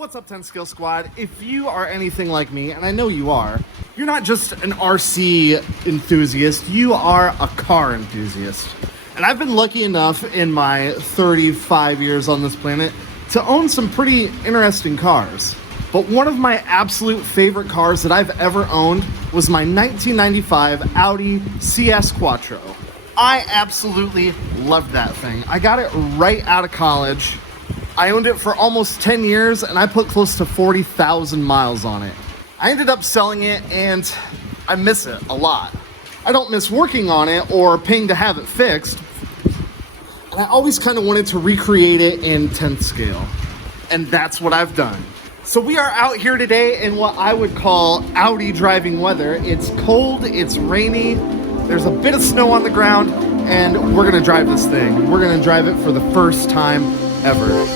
What's up, 10 Skill Squad? If you are anything like me, and I know you are, you're not just an RC enthusiast, you are a car enthusiast. And I've been lucky enough in my 35 years on this planet to own some pretty interesting cars. But one of my absolute favorite cars that I've ever owned was my 1995 Audi CS Quattro. I absolutely loved that thing. I got it right out of college. I owned it for almost 10 years and I put close to 40,000 miles on it. I ended up selling it and I miss it a lot. I don't miss working on it or paying to have it fixed. And I always kind of wanted to recreate it in 10th scale. And that's what I've done. So we are out here today in what I would call Audi driving weather. It's cold, it's rainy, there's a bit of snow on the ground, and we're gonna drive this thing. We're gonna drive it for the first time ever.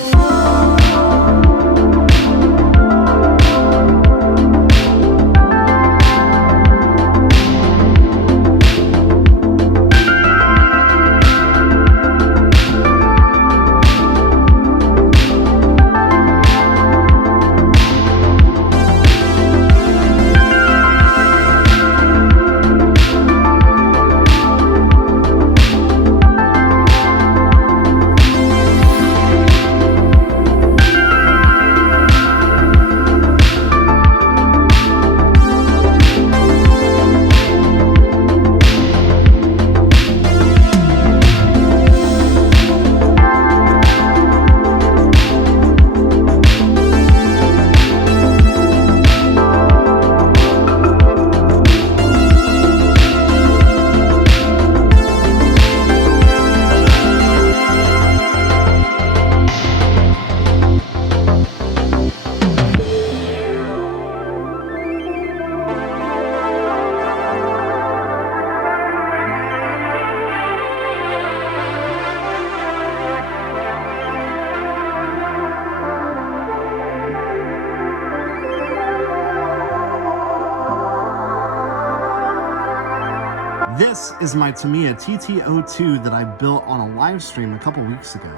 This is my Tamiya TT02 that I built on a live stream a couple weeks ago.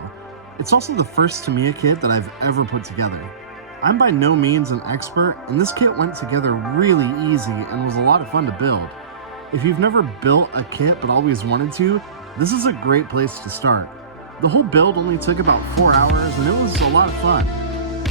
It's also the first Tamiya kit that I've ever put together. I'm by no means an expert, and this kit went together really easy and was a lot of fun to build. If you've never built a kit but always wanted to, this is a great place to start. The whole build only took about 4 hours and it was a lot of fun.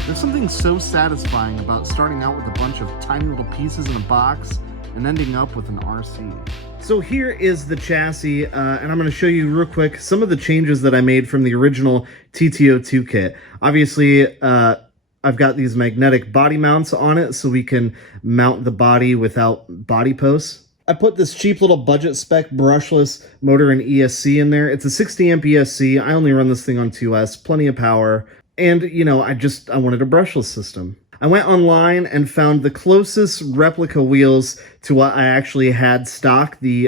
There's something so satisfying about starting out with a bunch of tiny little pieces in a box and ending up with an RC. So here is the chassis, and I'm going to show you real quick some of the changes that I made from the original TT02 kit. Obviously, I've got these magnetic body mounts on it so we can mount the body without body posts. I put this cheap little budget spec brushless motor and ESC in there. It's a 60 amp ESC. I only run this thing on 2S, plenty of power. And, you know, I wanted a brushless system. I went online and found the closest replica wheels to what I actually had stock, the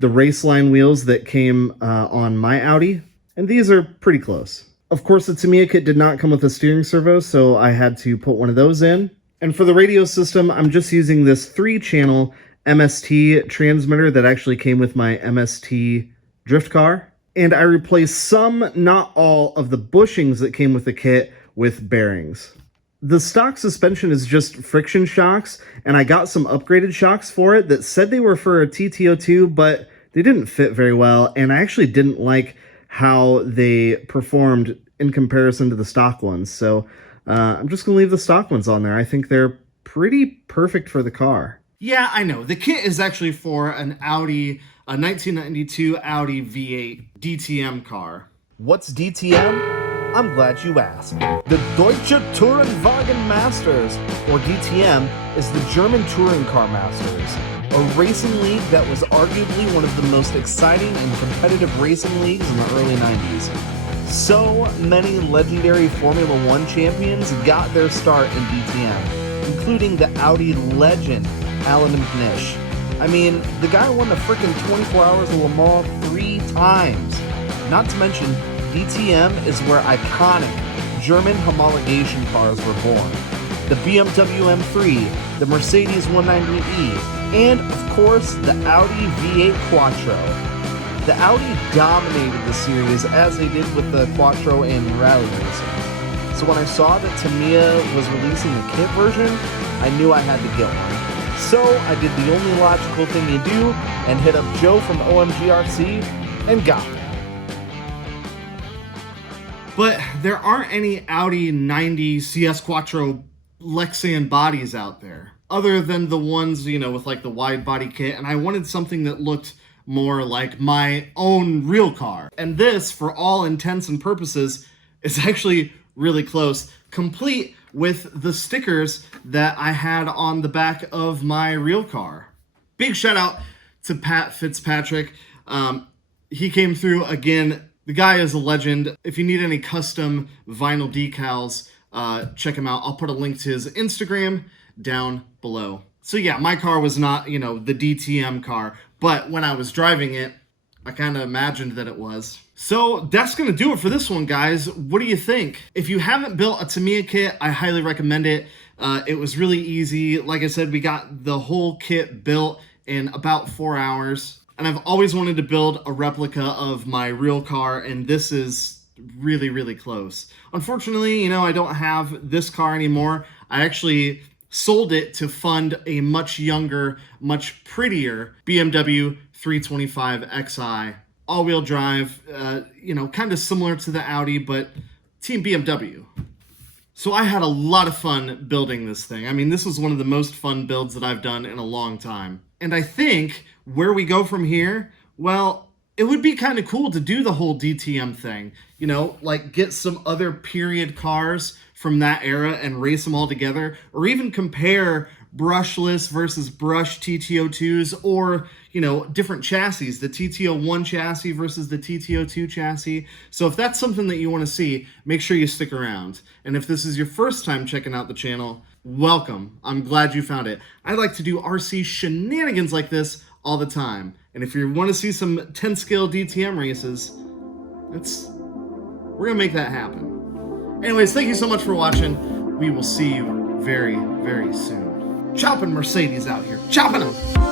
Raceline wheels that came on my Audi, and these are pretty close. Of course, the Tamiya kit did not come with a steering servo, so I had to put one of those in. And for the radio system, I'm just using this 3-channel MST transmitter that actually came with my MST drift car. And I replaced some, not all, of the bushings that came with the kit with bearings. The stock suspension is just friction shocks, and I got some upgraded shocks for it that said they were for a TT02, but they didn't fit very well, and I actually didn't like how they performed in comparison to the stock ones. So I'm just going to leave the stock ones on there. I think they're pretty perfect for the car. Yeah, I know. The kit is actually for an Audi, a 1992 Audi V8 DTM car. What's DTM? I'm glad you asked. The Deutsche Tourenwagen Masters, or DTM, is the German touring car masters, a racing league that was arguably one of the most exciting and competitive racing leagues in the early 90s. So many legendary Formula One champions got their start in DTM, including the Audi legend, Alan McNish. I mean, the guy won the frickin' 24 Hours of Le Mans 3 times. Not to mention, DTM is where iconic German homologation cars were born. The BMW M3, the Mercedes 190e, and of course the Audi V8 Quattro. The Audi dominated the series as they did with the Quattro in rally racing. So when I saw that Tamiya was releasing a kit version, I knew I had to get one. So I did the only logical thing to do and hit up Joe from OMGRC and got one. But there aren't any Audi 90 CS Quattro Lexan bodies out there, other than the ones, you know, with like the wide body kit, and I wanted something that looked more like my own real car. And this, for all intents and purposes, is actually really close, complete with the stickers that I had on the back of my real car. Big shout out to Pat Fitzpatrick. He came through again. The guy is a legend. If you need any custom vinyl decals, check him out. I'll put a link to his Instagram down below. So yeah, my car was not, you know, the DTM car, but when I was driving it, I kind of imagined that it was. So that's going to do it for this one, guys. What do you think? If you haven't built a Tamiya kit, I highly recommend it. It was really easy. Like I said, we got the whole kit built in about 4 hours. And I've always wanted to build a replica of my real car, and this is really, really close. Unfortunately, you know, I don't have this car anymore. I actually sold it to fund a much younger, much prettier BMW 325 Xi. All-wheel drive, you know, kind of similar to the Audi, but Team BMW. So I had a lot of fun building this thing. I mean, this was one of the most fun builds that I've done in a long time. And I think where we go from here, well, it would be kind of cool to do the whole DTM thing. You know, like get some other period cars from that era and race them all together, or even compare brushless versus brush TT02s, or, you know, different chassis, the TT01 chassis versus the TT02 chassis. So if that's something that you want to see, make sure you stick around. And if this is your first time checking out the channel, welcome. I'm glad you found it. I like to do RC shenanigans like this all the time. And if you want to see some 10 scale DTM races, we're gonna make that happen. Anyways, thank you so much for watching. We will see you very, very soon. Chopping Mercedes out here. Chopping them!